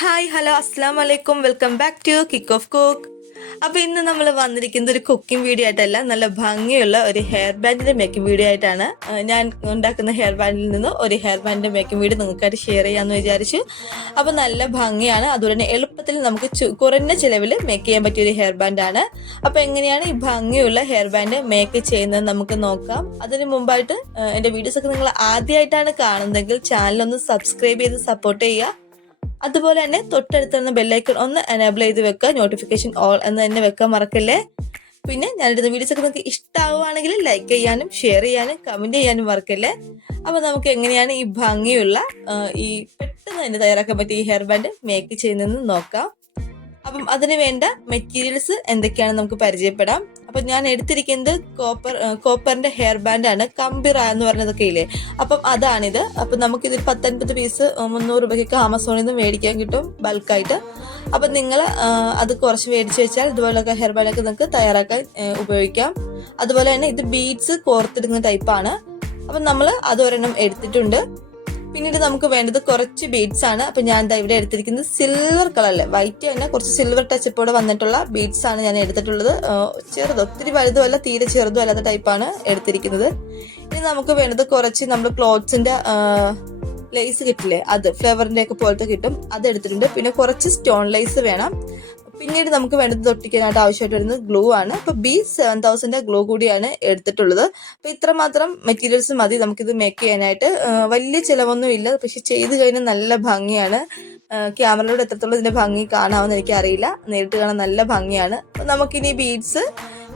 Hi hello അസ്സാം വലൈക്കും welcome back to kick off cook. അപ്പോൾ ഇന്ന് നമ്മൾ വന്നിരിക്കുന്നത് ഒരു കുക്കിംഗ് വീഡിയോ ആയിട്ടല്ല, നല്ല ഭംഗിയുള്ള ഒരു ഹെയർ ബാൻഡിൻ്റെ മേക്കിംഗ് വീഡിയോ ആയിട്ടാണ്. ഞാൻ ഉണ്ടാക്കുന്ന ഹെയർ ബാൻഡിൽ നിന്ന് ഒരു ഹെയർ ബാൻഡിൻ്റെ മേക്കിംഗ് വീഡിയോ നിങ്ങൾക്കായിട്ട് ഷെയർ ചെയ്യാമെന്ന് വിചാരിച്ചു. അപ്പോൾ നല്ല ഭംഗിയാണ്, അതുപോലെ തന്നെ എളുപ്പത്തിൽ നമുക്ക് കുറഞ്ഞ ചിലവിൽ മേക്ക് ചെയ്യാൻ പറ്റിയ ഒരു ഹെയർ ബാൻഡാണ്. അപ്പോൾ എങ്ങനെയാണ് ഈ ഭംഗിയുള്ള ഹെയർ ബാൻഡ് മേക്ക് ചെയ്യുന്നത് നമുക്ക് നോക്കാം. അതിന് മുമ്പായിട്ട് എൻ്റെ വീഡിയോസൊക്കെ നിങ്ങൾ ആദ്യമായിട്ടാണ് കാണുന്നതെങ്കിൽ ചാനലൊന്ന് സബ്സ്ക്രൈബ് ചെയ്ത് സപ്പോർട്ട് ചെയ്യുക. അതുപോലെ തന്നെ തൊട്ടടുത്തുള്ള ബെല്ലൈക്കൺ ഒന്ന് എനേബിൾ ചെയ്ത് വെക്കുക, നോട്ടിഫിക്കേഷൻ ഓൾ എന്ന് തന്നെ വെക്കാൻ മറക്കല്ലേ. പിന്നെ ഞാനിടുന്ന വീഡിയോസ് ഒക്കെ നിങ്ങൾക്ക് ഇഷ്ടമാവുകയാണെങ്കിൽ ലൈക്ക് ചെയ്യാനും ഷെയർ ചെയ്യാനും കമന്റ് ചെയ്യാനും മറക്കല്ലേ. അപ്പോൾ നമുക്ക് എങ്ങനെയാണ് ഈ ഭംഗിയുള്ള ഈ പെട്ടെന്ന് തന്നെ തയ്യാറാക്കാൻ പറ്റിയ ഈ ഹെയർ ബാൻഡ് മേക്ക് ചെയ്യുന്നതെന്ന് നോക്കാം. അപ്പം അതിന് വേണ്ട മെറ്റീരിയൽസ് എന്തൊക്കെയാണെന്ന് നമുക്ക് പരിചയപ്പെടാം. അപ്പം ഞാൻ എടുത്തിരിക്കുന്നത് കോപ്പറിന്റെ ഹെയർ ബാൻഡാണ്, കമ്പിറ എന്ന് പറഞ്ഞതൊക്കെ ഇല്ലേ, അപ്പം അതാണിത്. അപ്പം നമുക്കിതിൽ 10-50 പീസ് 300 രൂപയ്ക്ക് ആമസോണിൽ നിന്ന് മേടിക്കാൻ കിട്ടും ബൾക്കായിട്ട്. അപ്പം നിങ്ങൾ അത് കുറച്ച് മേടിച്ച് വെച്ചാൽ ഇതുപോലൊക്കെ ഹെയർ ബാൻഡൊക്കെ നിങ്ങൾക്ക് തയ്യാറാക്കാൻ ഉപയോഗിക്കാം. അതുപോലെ തന്നെ ഇത് ബീഡ്സ് കോർത്തെടുക്കുന്ന ടൈപ്പാണ്. അപ്പം നമ്മൾ അതൊരെണ്ണം എടുത്തിട്ടുണ്ട്. പിന്നീട് നമുക്ക് വേണ്ടത് കുറച്ച് ബീഡ്സ് ആണ്. അപ്പൊ ഞാൻ ഇവിടെ എടുത്തിരിക്കുന്നത് സിൽവർ കളറില്, വൈറ്റ് തന്നെ കുറച്ച് സിൽവർ ടച്ചപ്പോടെ വന്നിട്ടുള്ള ബീഡ്സ് ആണ് ഞാൻ എടുത്തിട്ടുള്ളത്. ചെറുത്, ഒത്തിരി വലുതുമല്ല തീരെ ചെറുതും അല്ലാത്ത ടൈപ്പാണ് എടുത്തിരിക്കുന്നത്. ഇനി നമുക്ക് വേണ്ടത് കുറച്ച് നമ്മൾ ക്ലോത്ത്സിന്റെ ലേസ് കിട്ടില്ലേ, അത് ഫ്ലവറിന്റെ ഒക്കെ പോലത്തെ കിട്ടും, അത് എടുത്തിട്ടുണ്ട്. പിന്നെ കുറച്ച് സ്റ്റോൺ ലേസ് വേണം. പിന്നീട് നമുക്ക് വേണ്ടത് തൊട്ടിക്കാനായിട്ട് ആവശ്യമായിട്ട് വരുന്നത് ഗ്ലൂ ആണ്. അപ്പൊ B7000 ഗ്ലൂ കൂടിയാണ് എടുത്തിട്ടുള്ളത്. അപ്പൊ ഇത്രമാത്രം മെറ്റീരിയൽസ് മതി നമുക്കിത് മേക്ക് ചെയ്യാനായിട്ട്. വലിയ ചിലവൊന്നും ഇല്ല, പക്ഷെ ചെയ്ത് കഴിഞ്ഞാൽ നല്ല ഭംഗിയാണ്. ക്യാമറയിലൂടെ എത്രത്തോളം ഇതിന്റെ ഭംഗി കാണാമെന്ന് എനിക്ക് അറിയില്ല, നേരിട്ട് കാണാൻ നല്ല ഭംഗിയാണ്. അപ്പൊ നമുക്കിനി ബീഡ്സ്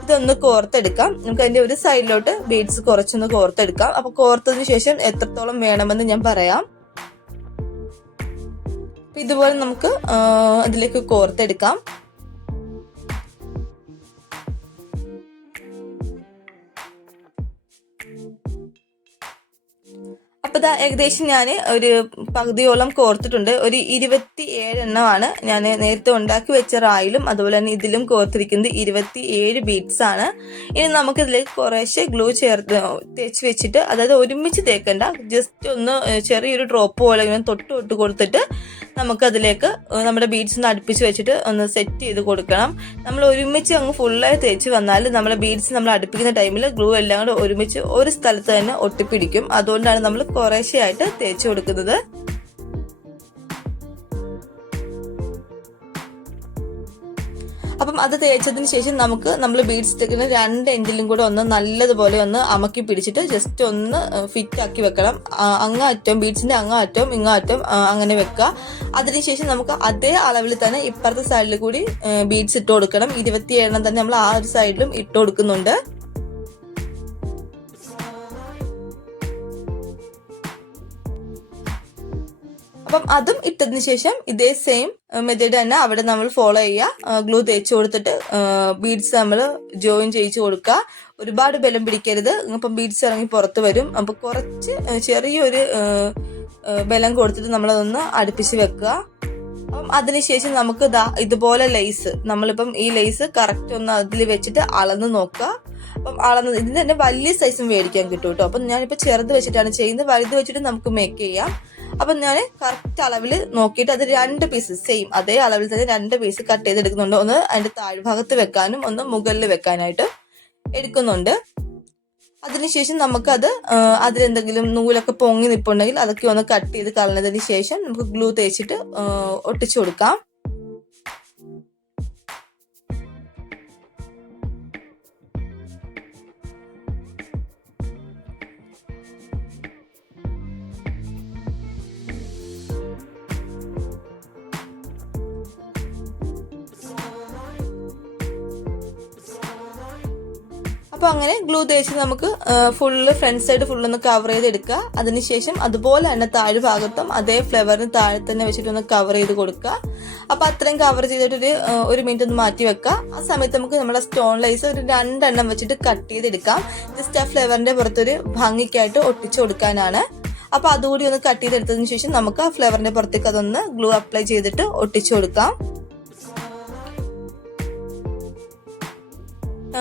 ഇതൊന്ന് കോർത്തെടുക്കാം. നമുക്ക് അതിന്റെ ഒരു സൈഡിലോട്ട് ബീഡ്സ് കുറച്ചൊന്ന് കോർത്തെടുക്കാം. അപ്പൊ കോർത്തതിന് ശേഷം എത്രത്തോളം വേണമെന്ന് ഞാൻ പറയാം. ഇതുപോലെ നമുക്ക് അതിലേക്ക് കോർത്തെടുക്കാം. അപ്പൊ ഏകദേശം ഞാൻ ഒരു പകുതിയോളം കോർത്തിട്ടുണ്ട്. ഒരു 27 എണ്ണമാണ് ഞാൻ നേരത്തെ ഉണ്ടാക്കി വെച്ച റായിലും അതുപോലെ തന്നെ ഇതിലും കോർത്തിരിക്കുന്നത്. 27 ബീഡ്സ് ആണ്. ഇനി നമുക്ക് ഇതിലേക്ക് കുറേശ്ശെ ഗ്ലൂ തേച്ച് വെച്ചിട്ട്, അതായത് ഒരുമിച്ച് തേക്കണ്ട, ജസ്റ്റ് ഒന്ന് ചെറിയൊരു ഡ്രോപ്പ് പോലെ ഇങ്ങനെ തൊട്ട് കൊടുത്തിട്ട് നമുക്ക് അതിലേക്ക് നമ്മുടെ ബീഡ്സ് ഒന്ന് അടുപ്പിച്ച് വെച്ചിട്ട് ഒന്ന് സെറ്റ് ചെയ്ത് കൊടുക്കണം. നമ്മൾ ഒരുമിച്ച് അങ്ങ് ഫുള്ളായി തേച്ച് വന്നാൽ നമ്മുടെ ബീഡ്സ് നമ്മൾ അടുപ്പിക്കുന്ന ടൈമിൽ ഗ്ലൂ എല്ലാം കൂടെ ഒരുമിച്ച് ഒരു സ്ഥലത്ത് തന്നെ ഒട്ടിപ്പിടിക്കും. അതുകൊണ്ടാണ് നമ്മൾ കുറേശ്ശെയായിട്ട് തേച്ച് കൊടുക്കുന്നത്. അപ്പം അത് തേച്ചതിന് ശേഷം നമുക്ക് നമ്മൾ ബീഡ്സ് തേക്കുന്ന 2 എൻഡിലും കൂടെ ഒന്ന് നല്ലതുപോലെ ഒന്ന് അമക്കി പിടിച്ചിട്ട് ജസ്റ്റ് ഒന്ന് ഫിറ്റ് ആക്കി വെക്കണം. അങ്ങാറ്റം ബീഡ്സിന്റെ അങ്ങാറ്റം ഇങ്ങാറ്റം അങ്ങനെ വെക്കുക. അതിനുശേഷം നമുക്ക് അതേ അളവിൽ തന്നെ ഇപ്പുറത്തെ സൈഡിൽ കൂടി ബീഡ്സ് ഇട്ട് കൊടുക്കണം. 27 തന്നെ നമ്മൾ ആ ഒരു സൈഡിലും ഇട്ട് കൊടുക്കുന്നുണ്ട്. അപ്പം അതും ഇട്ടതിന് ശേഷം ഇതേ സെയിം മെത്തേഡ് തന്നെ അവിടെ നമ്മൾ ഫോളോ ചെയ്യുക. ഗ്ലൂ തേച്ച് കൊടുത്തിട്ട് ബീഡ്സ് നമ്മൾ ജോയിൻ ചെയ്യിച്ചു കൊടുക്കുക. ഒരുപാട് ബലം പിടിക്കരുത്, അപ്പം ബീഡ്സ് ഇറങ്ങി പുറത്ത് വരും. അപ്പൊ കുറച്ച് ചെറിയൊരു ബലം കൊടുത്തിട്ട് നമ്മളതൊന്ന് അടുപ്പിച്ച് വെക്കുക. അപ്പം അതിനുശേഷം നമുക്ക് ഇതുപോലെ ലേസ്, നമ്മളിപ്പം ഈ ലേസ് കറക്റ്റ് ഒന്ന് അതിൽ വെച്ചിട്ട് അളന്ന് നോക്കുക. അപ്പം അളന്ന് ഇതിന് തന്നെ വലിയ സൈസും മേടിക്കാൻ കിട്ടും കേട്ടോ. അപ്പം ഞാനിപ്പോൾ ചെറുത് വെച്ചിട്ടാണ് ചെയ്യുന്നത്, വലുത് വെച്ചിട്ട് നമുക്ക് മേക്ക് ചെയ്യാം. അപ്പം ഞാൻ കറക്റ്റ് അളവിൽ നോക്കിയിട്ട് അത് 2 പീസ് സെയിം അതേ അളവിൽ തന്നെ 2 പീസ് കട്ട് ചെയ്തെടുക്കുന്നുണ്ട്. ഒന്ന് അതിന്റെ താഴ്ഭാഗത്ത് വെക്കാനും ഒന്ന് മുകളിൽ വെക്കാനായിട്ട് എടുക്കുന്നുണ്ട്. അതിനുശേഷം നമുക്കത് അതിലെന്തെങ്കിലും നൂലൊക്കെ പൊങ്ങി നിൽപ്പുണ്ടെങ്കിൽ അതൊക്കെ ഒന്ന് കട്ട് ചെയ്ത് കളഞ്ഞതിന് ശേഷം നമുക്ക് ഗ്ലൂ തേച്ചിട്ട് ഒട്ടിച്ചു കൊടുക്കാം. അപ്പൊ അങ്ങനെ ഗ്ലൂ തേച്ച് നമുക്ക് ഫുള്ള് ഫ്രണ്ട് സൈഡ് ഫുള്ളൊന്ന് കവർ ചെയ്തെടുക്കുക. അതിനുശേഷം അതുപോലെ തന്നെ താഴ്ഭാഗത്തും അതേ ഫ്ലവറിന് താഴെ തന്നെ വെച്ചിട്ട് ഒന്ന് കവർ ചെയ്ത് കൊടുക്കുക. അപ്പൊ അത്രയും കവർ ചെയ്തിട്ട് ഒരു മിനിറ്റ് ഒന്ന് മാറ്റി വെക്കുക. ആ സമയത്ത് നമുക്ക് നമ്മുടെ സ്റ്റോൺ ലൈസ് ഒരു 2 എണ്ണം വെച്ചിട്ട് കട്ട് ചെയ്തെടുക്കാം. ജസ്റ്റ് ആ ഫ്ലവറിന്റെ പുറത്തൊരു ഭംഗിക്കായിട്ട് ഒട്ടിച്ചു കൊടുക്കാനാണ്. അപ്പൊ അതുകൂടി ഒന്ന് കട്ട് ചെയ്തെടുത്തതിന് ശേഷം നമുക്ക് ആ ഫ്ലവറിന്റെ പുറത്തേക്ക് അതൊന്ന് ഗ്ലൂ അപ്ലൈ ചെയ്തിട്ട് ഒട്ടിച്ചു കൊടുക്കാം.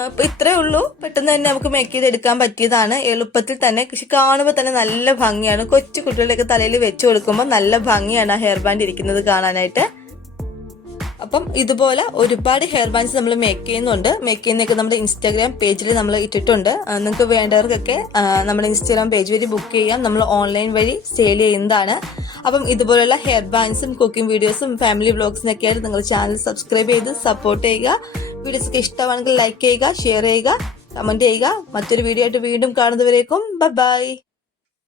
അപ്പോൾ ഇത്രയേ ഉള്ളൂ, പെട്ടെന്ന് തന്നെ നമുക്ക് മേക്ക് ചെയ്തെടുക്കാൻ പറ്റിയതാണ്, എളുപ്പത്തിൽ തന്നെ. പക്ഷെ കാണുമ്പോൾ തന്നെ നല്ല ഭംഗിയാണ്. കൊച്ചു കുട്ടികളുടെയൊക്കെ തലയിൽ വെച്ച് കൊടുക്കുമ്പോൾ നല്ല ഭംഗിയാണ് ആ ഹെയർ ബാൻഡ് ഇരിക്കുന്നത് കാണാനായിട്ട്. അപ്പം ഇതുപോലെ ഒരുപാട് ഹെയർ ബാൻഡ്സ് നമ്മൾ മേക്ക് ചെയ്യുന്നുണ്ട്. മേക്ക് ചെയ്യുന്നതൊക്കെ നമ്മുടെ ഇൻസ്റ്റാഗ്രാം പേജിൽ നമ്മൾ ഇട്ടിട്ടുണ്ട്. നിങ്ങൾക്ക് വേണ്ടവർക്കൊക്കെ നമ്മുടെ ഇൻസ്റ്റാഗ്രാം പേജ് വഴി ബുക്ക് ചെയ്യാം. നമ്മൾ ഓൺലൈൻ വഴി സെയിൽ ചെയ്യുന്നതാണ്. അപ്പം ഇതുപോലുള്ള ഹെയർ ബാൻഡ്സും കുക്കിംഗ് വീഡിയോസും ഫാമിലി വ്ളോഗ്സിനൊക്കെ ആയിട്ട് നിങ്ങൾ ചാനൽ സബ്സ്ക്രൈബ് ചെയ്ത് സപ്പോർട്ട് ചെയ്യുക. വീഡിയോസ് ഒക്കെ ഇഷ്ടമാണെങ്കിൽ ലൈക്ക് ചെയ്യുക, ഷെയർ ചെയ്യുക, കമന്റ് ചെയ്യുക. മറ്റൊരു വീഡിയോ ആയിട്ട് വീണ്ടും കാണുന്നവരേക്കും ബൈ.